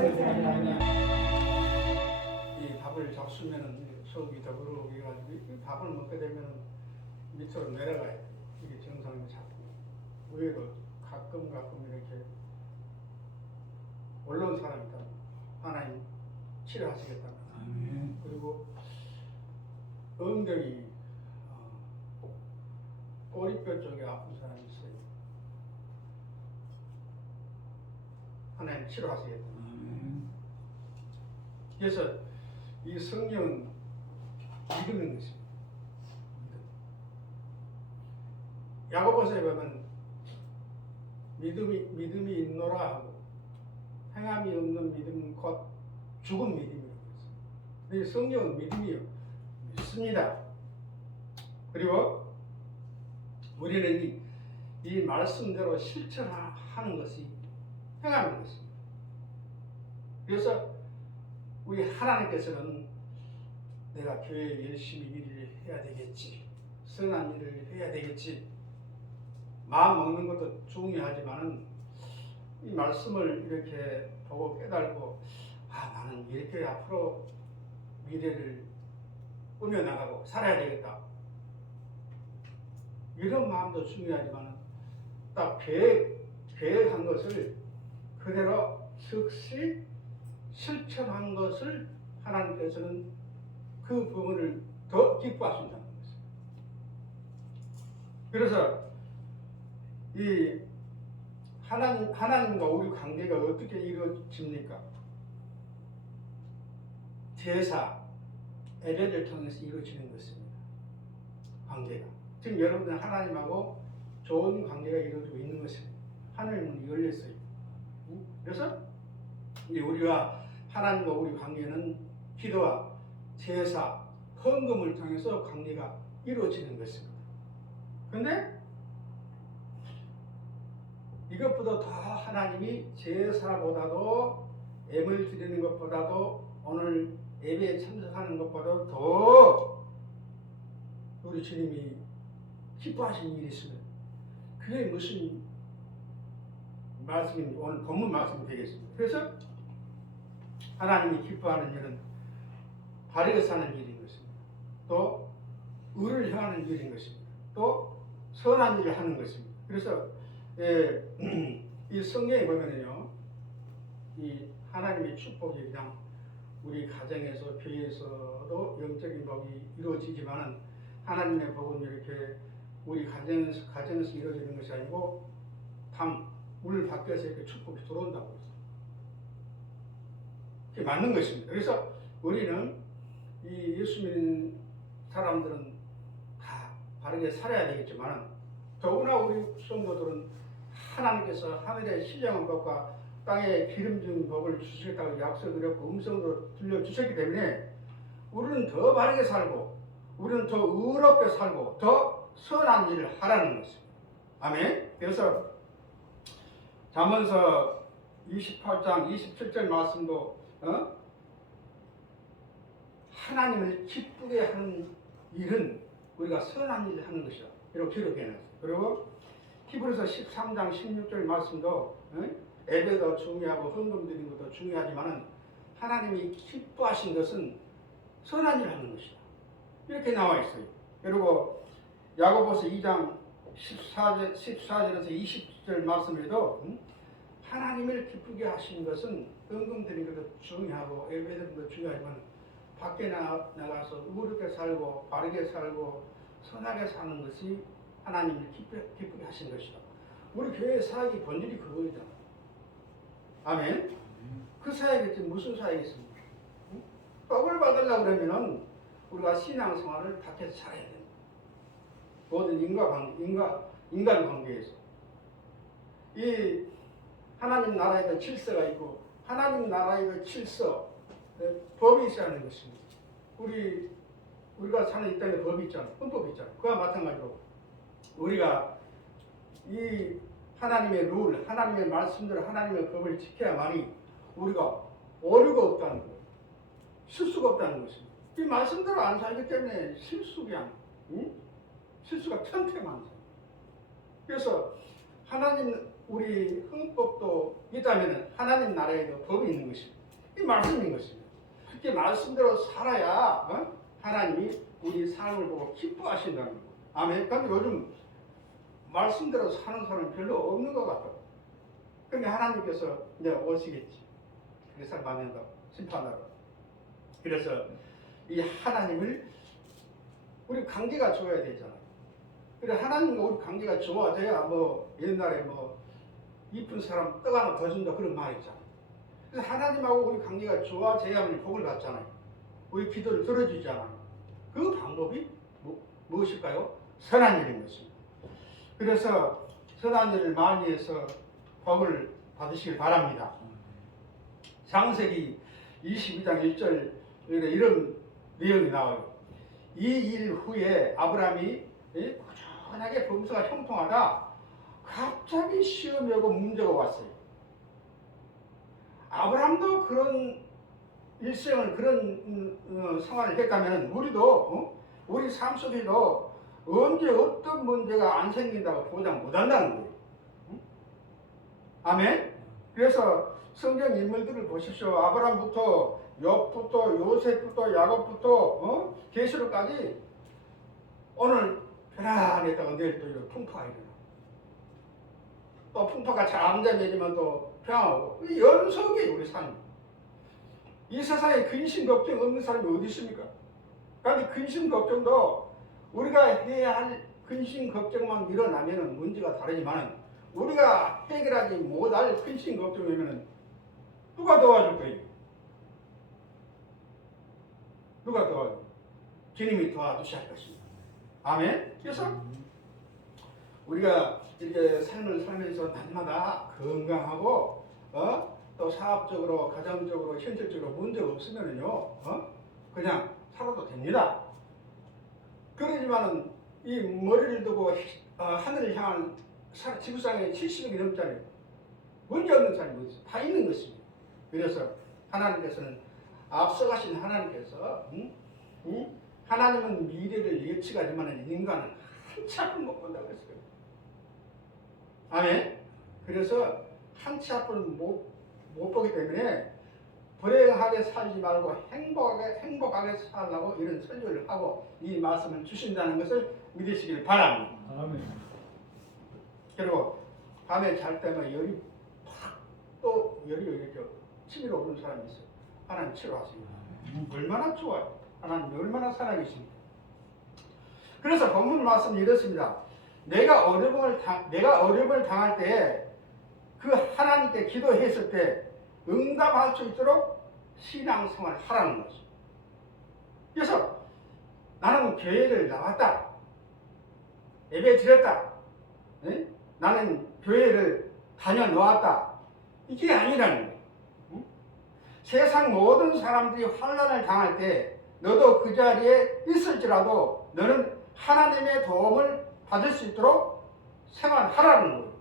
이 밥을 잡수면은 속이 더부룩해 가지고 이 밥을 먹게 되면 밑으로 내려가야 돼. 이게 정상이 자꾸 위에도 가끔 이렇게 올라온 사람이다. 하나님 치료하시겠다. 그리고 엉덩이 꼬리뼈 쪽에 아픈 사람이 있어요. 하나님 치료하시겠다. 그래서 이 성령은 믿는 것입니다. 야고보서에 보면 믿음이 있노라 하고 행함이 없는 믿음은 곧 죽은 믿음이라고 했어요. 성령은 믿음이요. 믿습니다. 그리고 우리는 이 말씀대로 실천하는 것이 행하는 것입니다. 그래서 우리 하나님께서는 내가 교회에 열심히 일을 해야 되겠지, 선한 일을 해야 되겠지, 마음 먹는 것도 중요하지만은 이 말씀을 이렇게 보고 깨달고 나는 이렇게 앞으로 미래를 꾸며나가고 살아야 되겠다, 이런 마음도 중요하지만은 딱 계획한 것을 그대로 즉시 실천한 것을 하나님께서는 그 부분을 더 기뻐하신다는 것입니다. 그래서 이 하나님과 우리 관계가 어떻게 이루어집니까? 제사, 예배를 통해서 이루어지는 것입니다. 관계가. 지금 여러분은 하나님하고 좋은 관계가 이루어지고 있는 것입니다. 하늘 문이 열렸어요. 그래서 우리와 하나님과 우리 관계는 기도와 제사, 헌금을 통해서 관계가 이루어지는 것입니다. 그런데 이것보다 더 하나님이 제사보다도 예물 드리는 것보다도 오늘 예배에 참석하는 것보다도 더 우리 주님이 기뻐하시는 일이 있습니다. 그게 무슨 말씀이 오늘 본문 말씀이 되겠습니다. 그래서 하나님이 기뻐하는 일은 바르게 사는 일인 것입니다. 또 의를 행하는 일인 것입니다. 또 선한 일을 하는 것입니다. 그래서 이 성경에 보면요, 이 하나님의 축복이 그냥 우리 가정에서 교회에서도 영적인 복이 이루어지지만은 하나님의 복은 이렇게 우리 가정에서 이루어지는 것이 아니고 물 밖에서 이렇게 축복이 들어온다고 했어요. 그게 맞는 것입니다. 그래서 우리는 이 예수 믿는 사람들은 다 바르게 살아야 되겠지만 더구나 우리 성도들은 하나님께서 하늘의 신령한 것과 땅에 기름진 복을 주시겠다고 약속을 했고 음성으로 들려주셨기 때문에 우리는 더 바르게 살고 우리는 더 의롭게 살고 더 선한 일을 하라는 것입니다. 아멘. 그래서 잠언서 28장 27절 말씀도 하나님을 기쁘게 하는 일은 우리가 선한 일을 하는 것이다, 이렇게 기록해놨어요. 그리고 히브리서 13장 16절 말씀도 예배도 중요하고 헌금 드리는 것도 중요하지만 하나님이 기뻐하신 것은 선한 일을 하는 것이다, 이렇게 나와 있어요. 그리고 야고보서 2장 14절에서 20절 말씀에도 하나님을 기쁘게 하신 것은 헌금 드리는 것도 중요하고 예배 드리는 것도 중요하지만 밖에 나가서 의롭게 살고 바르게 살고 선하게 사는 것이 하나님을 기쁘게 하신 것이다. 우리 교회 사역이 본질이 그거이다. 아멘. 그 사역이 무슨 사역이겠습니까? 떡을 받으려고 그러면은 우리가 신앙생활을 밖에서 잘해야 됩니다. 모든 인간 관계에서 이 하나님 나라에도 질서가 있고 하나님 나라에도 질서, 법이 있어야 하는 것입니다. 우리가 사는 이 땅에 법이 있잖아요. 헌법이 있잖아요. 그와 마찬가지로 우리가 이 하나님의 룰, 하나님의 말씀대로 하나님의 법을 지켜야만이 우리가 오류가 없다는 거예요. 실수가 없다는 것입니다. 이 말씀대로 안 살기 때문에 실수가 천태만상. 그래서 하나님 우리 헌법도 있다면 하나님 나라에도 법이 있는 것입니다. 이 말씀인 것입니다. 그렇게 말씀대로 살아야 하나님이 우리 삶을 보고 기뻐하신다는 거예요. 아멘. 그런데 요즘 말씀대로 사는 사람은 별로 없는 것 같아요. 그런데 하나님께서 이제 오시겠지. 그래서 만난다고 심판하러. 그래서 이 하나님을 우리 관계가 좋아야 되잖아요. 그래 하나님과 우리 관계가 좋아져야 뭐 옛날에 뭐 이쁜 사람 떡 하나 더 준다 그런 말 있잖아요. 그래서 하나님하고 우리 관계가 좋아져야만 복을 받잖아요. 우리 기도를 들어주잖아요. 그 방법이 무엇일까요? 선한 일인 것입니다. 그래서 선한 일을 많이 해서 복을 받으시길 바랍니다. 창세기 22장 1절 이런 내용이 나와요. 이 일 후에 아브라함이 꾸준하게 범사가 형통하다 갑자기 시험이 오고 문제가 왔어요. 아브라함도 그런 일생을 그런 생활을 했다면 우리도 우리 삶 속에도 언제 어떤 문제가 안 생긴다고 보장 못한다는 거예요. 아멘. 그래서 성경 인물들을 보십시오. 아브라함부터 욥부터 요셉부터 야곱부터 계시록까지 오늘 편안했다가 내일 또 이런 풍파가 일어나. 또 풍파가 잠잠해지면 또 평화하고 이 연속이에요 우리 삶. 이 세상에 근심 걱정 없는 사람이 어디 있습니까? 그런데 근심 걱정도 우리가 해야 할 근심 걱정만 일어나면은 문제가 다르지만은 우리가 해결하지 못할 근심 걱정이면은 누가 도와줄 거예요? 누가 도와줘? 주님이 도와주셔야 할 것입니다. 아멘. 그래서 우리가 이렇게 삶을 살면서 날마다 건강하고 또 사업적으로 가정적으로 현실적으로 문제가 없으면은요 그냥 살아도 됩니다. 그러지만은 이 머리를 두고 하늘을 향한 지구상에 70억이 넘잖아요. 문제 없는 사람이 어디 있어요? 다 있는 것입니다. 그래서 하나님께서는 앞서가신 하나님께서 하나님은 미래를 예측하지만 인간은 한치 앞을 못 본다고 했어요. 아멘. 그래서 한치 앞을 못 보기 때문에 불행하게 살지 말고 행복하게 살라고 이런 설교를 하고 이 말씀을 주신다는 것을 믿으시길 바랍니다. 아멘. 그리고 밤에 잘 때면 열이 또 열이 이렇게 치밀어 오는 사람이 있어요. 하나님 치료하십니다. 얼마나 좋아요. 하나님 얼마나 사랑이십니까. 그래서 본문 말씀이 이렇습니다. 내가 어려움을 당할 때에 그 하나님께 기도했을 때 응답할 수 있도록 신앙생활을 하라는 것입니다. 그래서 나는 교회를 나왔다. 예배 드렸다. 네? 나는 교회를 다녀놓았다. 이게 아니라는 거예요. 세상 모든 사람들이 환난을 당할 때 너도 그 자리에 있을지라도 너는 하나님의 도움을 받을 수 있도록 생활하라는 거예요.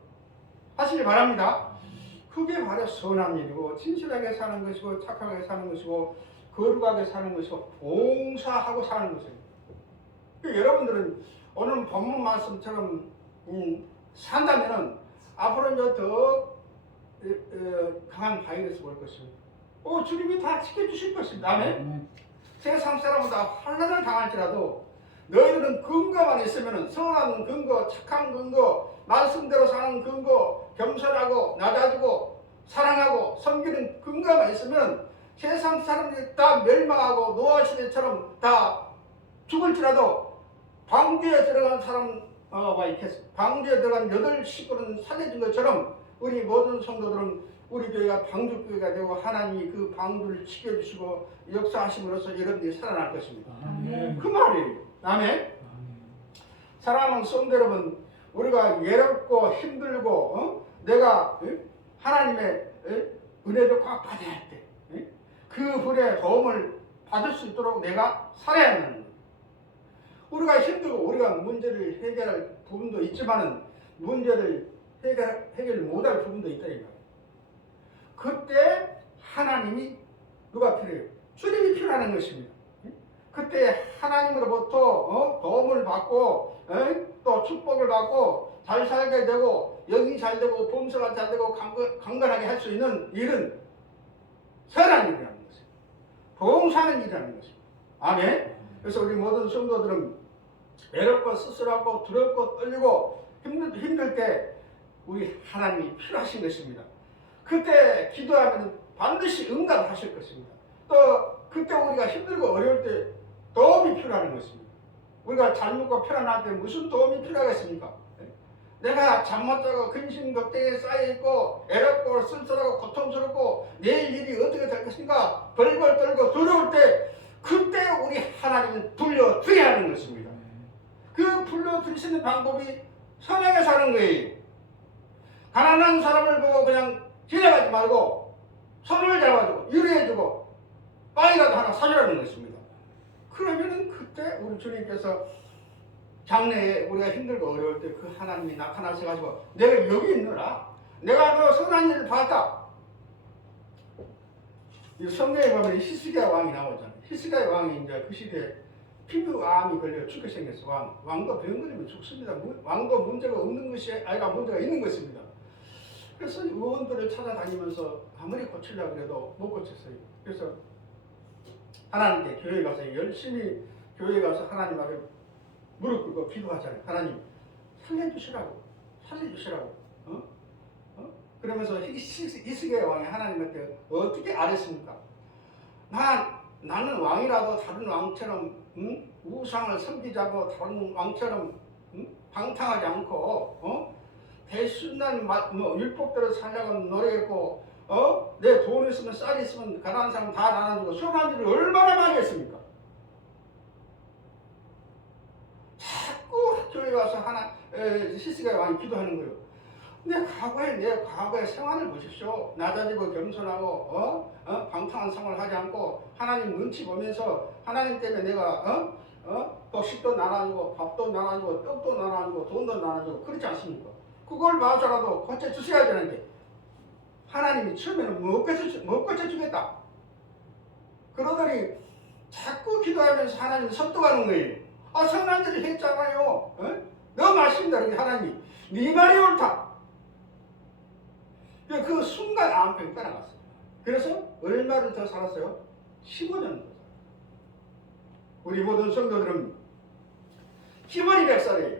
하시기 바랍니다. 그게 바로 선한 일이고 진실하게 사는 것이고 착하게 사는 것이고 거룩하게 사는 것이고 봉사하고 사는 것입니다. 여러분들은 오늘 본문 말씀처럼 산다면은 앞으로 이제 더 강한 바이러스가 올 것입니다. 주님이 다 지켜주실 것입니다. 아멘. 세상 사람은 다 환난을 당할지라도 너희들은 근거만 있으면은 선한 근거, 착한 근거, 말씀대로 사는 근거, 겸손하고 낮아지고 사랑하고 섬기는 근거만 있으면 세상 사람들이 다 멸망하고 노아 시대처럼 다 죽을지라도 방주에 들어간 사람 방주에 들어간 8식구는 살려진 것처럼 우리 모든 성도들은 우리 교회가 방주교회가 되고 하나님이 그 방주를 지켜주시고 역사하심으로써 여러분들이 살아날 것입니다. 아멘. 그 말이에요. 아멘. 사랑하는 성도 여러분, 우리가 외롭고 힘들고 내가 하나님의 은혜를 꽉 받아야 돼. 그 은혜의 도움을 받을 수 있도록 내가 살아야 하는 거예요. 우리가 힘들고 우리가 문제를 해결할 부분도 있지만은 문제를 해결 못할 부분도 있다 이 말이에요. 그때 하나님이 누가 필요해요? 주님이 필요하는 것입니다. 그때 하나님으로부터 도움을 받고 또 축복을 받고 잘 살게 되고 영이 잘 되고 범사가 잘 되고 강건하게 할 수 있는 일은 선한 일이라는 것입니다. 봉사하는 일이라는 것입니다. 아멘. 그래서 우리 모든 성도들은 외롭고 쓸쓸하고 두렵고 떨리고 힘들 때 우리 하나님이 필요하신 것입니다. 그때 기도하면 반드시 응답하실 것입니다. 또 그때 우리가 힘들고 어려울 때 도움이 필요한 것입니다. 우리가 잘 먹고 편안할 때 무슨 도움이 필요하겠습니까? 내가 잠 못 자고 근심 걱정에 쌓여있고 애롭고 쓸쓸하고 고통스럽고 내일 일이 어떻게 될 것인가 벌벌 떨고 두려울 때 그때 우리 하나님은 불러드려야 하는 것입니다. 그 불러드리시는 방법이 선하게 사는 거예요. 가난한 사람을 보고 그냥 지나가지 말고 손을 잡아주고 위로해주고 빵이라도 하나 사주라는 것입니다. 그러면은 그때 우리 주님께서 장래에 우리가 힘들고 어려울 때 그 하나님이 나타나셔가지고 내가 여기 있노라. 내가 너 선한 일을 봤다. 이 성경에 보면 히스기야 왕이 나오잖아요. 히스기야 왕이 이제 그 시대에 피부암이 걸려 죽게 생겼어. 왕도 병 걸리면 죽습니다. 왕도 문제가 없는 것이 아니라 문제가 있는 것입니다. 그래서 의원들을 찾아다니면서 아무리 고치려고 해도 못 고쳤어요. 그래서 하나님께 교회 가서 열심히 교회 가서 하나님 앞에 무릎 꿇고 기도하잖아요. 하나님 살려주시라고. 그러면서 히스기야 왕이 하나님한테 어떻게 아뢰습니까? 나는 왕이라도 다른 왕처럼 우상을 섬기자고 다른 왕처럼 방탕하지 않고 대순한 율법대로 살려고 노력했고 내 돈 있으면 쌀 있으면 가난한 사람 다 나눠주고 선한 일을 얼마나 많이 했습니까? 자꾸 교회 가서 히스기야 왕이 기도하는 거예요. 내 과거의 생활을 보십시오. 낮아지고 겸손하고 방탕한 생활을 하지 않고 하나님 눈치 보면서 하나님 때문에 내가 곡식도 나눠주고 밥도 나눠주고 떡도 나눠주고 돈도 나눠주고 그렇지 않습니까? 그걸 봐서라도 고쳐주셔야 되는데 하나님이 처음에는 못 고쳐주겠다 그러더니 자꾸 기도하면서 하나님 선동하는 거예요. 선한 일을 했잖아요. 너무 맞습니다. 하나님 네 말이 옳다. 그 순간 암병이 떠나갔어요. 그래서 얼마를 더 살았어요? 15년 더 살았어요. 우리 모든 성도들은 기본이 100살이에요.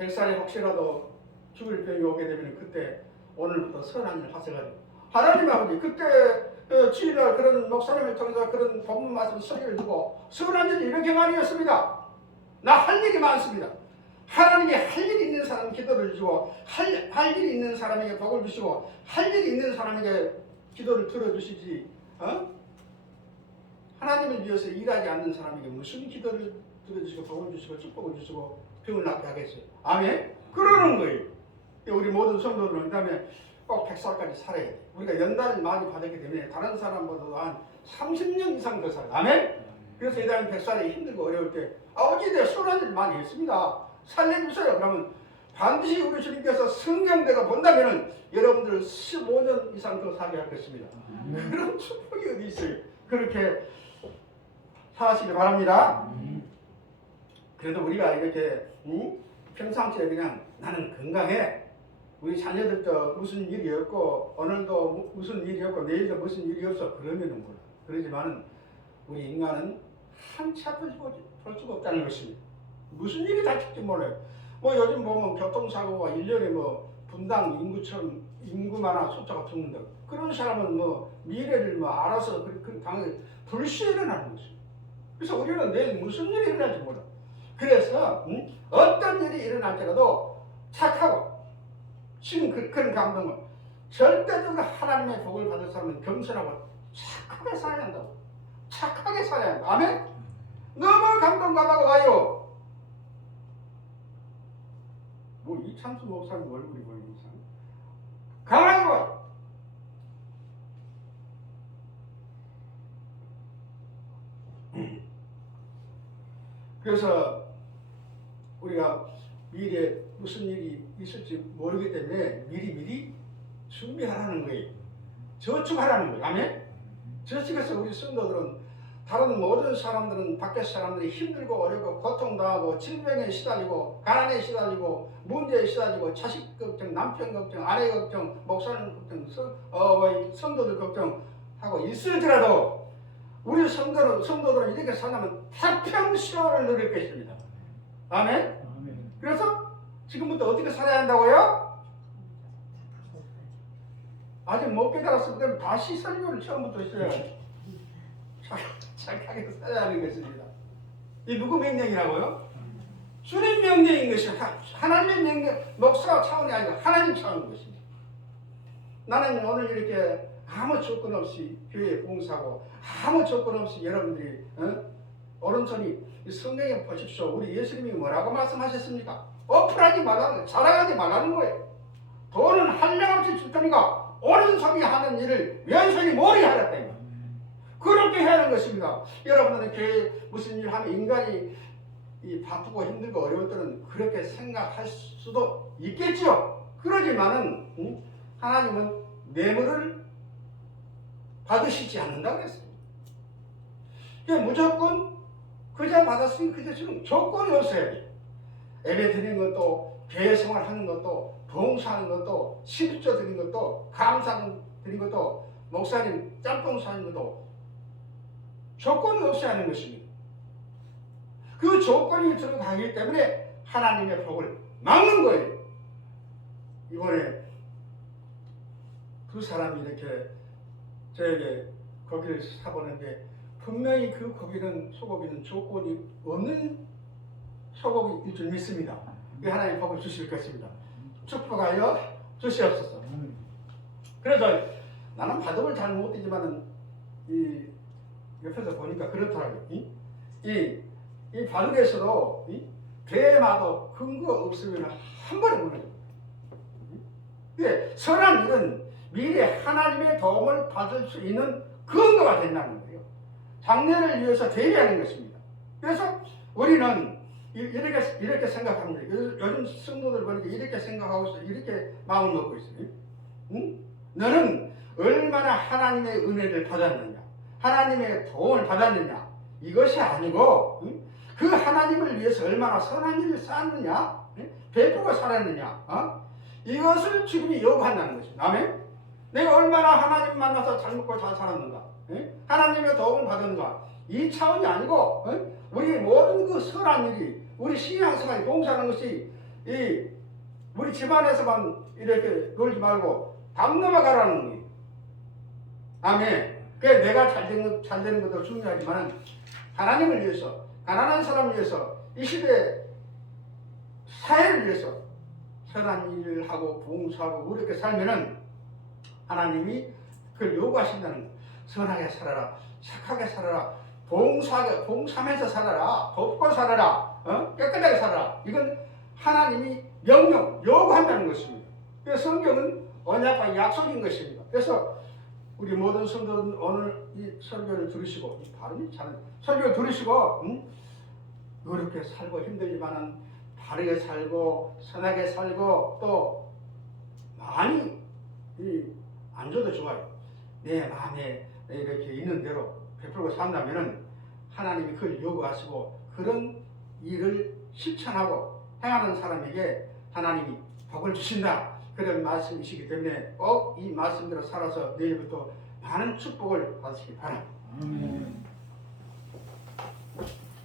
100살에 혹시라도 죽을 병이 오게 되면 그때 오늘부터 선한 일 하셔가지고 하나님 아버지 그때 주일날 그런 목사님을 통해서 그런 본문 말씀 소리를 두고 선한 일이 이렇게 많이 했습니다. 나 할 일이 많습니다. 하나님이 할 일이 있는 사람 기도를 주시고 할 일이 있는 사람에게 복을 주시고 할 일이 있는 사람에게 기도를 들어주시지 하나님을 위해서 일하지 않는 사람에게 무슨 기도를 들어주시고 복을 주시고 축복을 주시고 병을 낫게 하겠어요. 아멘? 그러는 거예요. 우리 모든 성도들은 그 다음에 꼭 100살까지 살아야 돼. 우리가 연단을 많이 받았기 때문에 다른 사람보다도 한 30년 이상 더 살아요. 아멘? 그래서 이 다음에 100살이 힘들고 어려울 때 아버지 내가 선한 일 많이 했습니다. 살려주세요. 그러면 반드시 우리 주님께서 성령대가 본다면 여러분들 15년 이상 더 살게 할 것입니다. 그런 축복이 어디 있어요. 그렇게 사시기 바랍니다. 그래도 우리가 이렇게 평상시에 그냥 나는 건강해. 우리 자녀들도 무슨 일이 없고 오늘도 무슨 일이 없고 내일도 무슨 일이 없어. 그러면은 몰라. 그러지만은 우리 인간은 한치 앞을 볼 수가 없다는 것입니다. 무슨 일이 닥칠지 몰라요. 요즘 보면 교통사고가 1년에 분당 인구처럼 인구만한 숫자가 죽는다. 그런 사람은 미래를 알아서 당연히 불시에 일어나는 것입니다. 그래서 우리는 내일 무슨 일이 일어날지 몰라. 그래서 어떤 일이 일어날지라도 착하고 지금 그런 감동은 절대적으로 하나님의 복을 받을 사람은 겸손하고 착하게 살아야 한다고. 착하게 살아야 한다. 아멘? 너무 감동감하고 와요. 이창수 목사님 얼굴이 보이는 이상 강하게 와요. 그래서 우리가 미래에 무슨 일이 있을지 모르기 때문에 미리 준비하라는 거예요. 저축하라는 거예요. 아멘? 저축해서 우리 성도들은 다른 모든 사람들은 밖에 사람들이 힘들고 어렵고 고통당하고 질병에 시달리고 가난에 시달리고 문제에 시달리고 자식 걱정, 남편 걱정, 아내 걱정, 목사님 걱정, 성도들 걱정하고 있을지라도 우리 성도들은 이렇게 산다면 태평시온을 누릴 것입니다. 아멘? 그래서 지금부터 어떻게 살아야 한다고요? 아직 못 깨달았을 때는 다시 설교를 처음부터 시작해요. 착하게 살아야 하는 것입니다. 이 누구 명령이라고요? 주님 명령인 것이 하나님의 명령, 목사 차원이 아니고 하나님 차원인 것입니다. 나는 오늘 이렇게 아무 조건 없이 교회에 봉사하고 아무 조건 없이 여러분들이 오른손이 성경에 보십시오. 우리 예수님이 뭐라고 말씀하셨습니까? 어플하지 말라는 거예요. 자랑하지 말라는 거예요. 돈은 한량없이 줄 테니까 오른손이 하는 일을 왼손이 모르게 하랬다. 그렇게 해야 하는 것입니다. 여러분들은 교회 무슨 일 하면 인간이 바쁘고 힘들고 어려울 때는 그렇게 생각할 수도 있겠죠. 그러지만은 하나님은 뇌물을 받으시지 않는다고 그랬습니다. 무조건 그저 받았으니 그저 주는 조건이 없어야 돼요. 예배 드리는 것도 교회 생활하는 것도 봉사하는 것도 11조 드리는 것도 감사 드리는 것도 목사님 짬뽕 사는 것도 조건이 없어야 하는 것입니다. 그 조건이 들어가기 때문에 하나님의 복을 막는 거예요. 이번에 두 사람이 이렇게 저에게 고기를 사보는데 분명히 그 고기는 소고기는 조건이 없는 소고기일 줄 믿습니다. 하나님 복을 주실 것입니다. 축복하여 주시옵소서. 그래서 나는 바둑을 잘 못 뛰지만은 이 옆에서 보니까 그렇더라고요. 이 바둑에서도 대마도 근거 없으면 한 번에 무너집니다. 선한 일은 미래 하나님의 도움을 받을 수 있는 근거가 된다는 거예요. 장래를 위해서 대비하는 것입니다. 그래서 우리는 이렇게 생각합니다. 요즘 성도들 보니까 이렇게 생각하고 있어요. 이렇게 마음을 먹고 있어요. 너는 얼마나 하나님의 은혜를 받았느냐, 하나님의 도움을 받았느냐, 이것이 아니고 그 하나님을 위해서 얼마나 선한 일을 쌓았느냐, 베푸고 살았느냐, 이것을 주님이 요구한다는 것입니다. 아멘? 내가 얼마나 하나님 만나서 잘 먹고 잘 살았는가, 하나님의 도움을 받았는가, 이 차원이 아니고 우리 모든 그 선한 일이 우리 신앙생활에 봉사하는 것이 우리 집안에서만 이렇게 놀지 말고 담 넘어가라는 거예요. 아멘. 그래 내가 잘 되는 것도 중요하지만 하나님을 위해서, 가난한 사람을 위해서, 이 시대 사회를 위해서 선한 일을 하고 봉사하고 그렇게 살면은 하나님이 그걸 요구하신다는 거예요. 선하게 살아라, 착하게 살아라, 봉사하면서 살아라, 돕고 살아라, 깨끗하게 살아라. 이건 하나님이 명령, 요구한다는 것입니다. 그래서 성경은 언약과 약속인 것입니다. 그래서 우리 모든 성도는 오늘 이 설교를 들으시고, 이 발음이 잘, 설교를 들으시고, 그렇게 살고 힘들지만은 바르게 살고, 선하게 살고, 또 많이 안 줘도 좋아요. 내 마음에 이렇게 있는 대로 베풀고 산다면은 하나님이 그걸 요구하시고 그런 일을 실천하고 행하는 사람에게 하나님이 복을 주신다. 그런 말씀이시기 때문에 꼭 이 말씀대로 살아서 내일부터 많은 축복을 받으시기 바랍니다.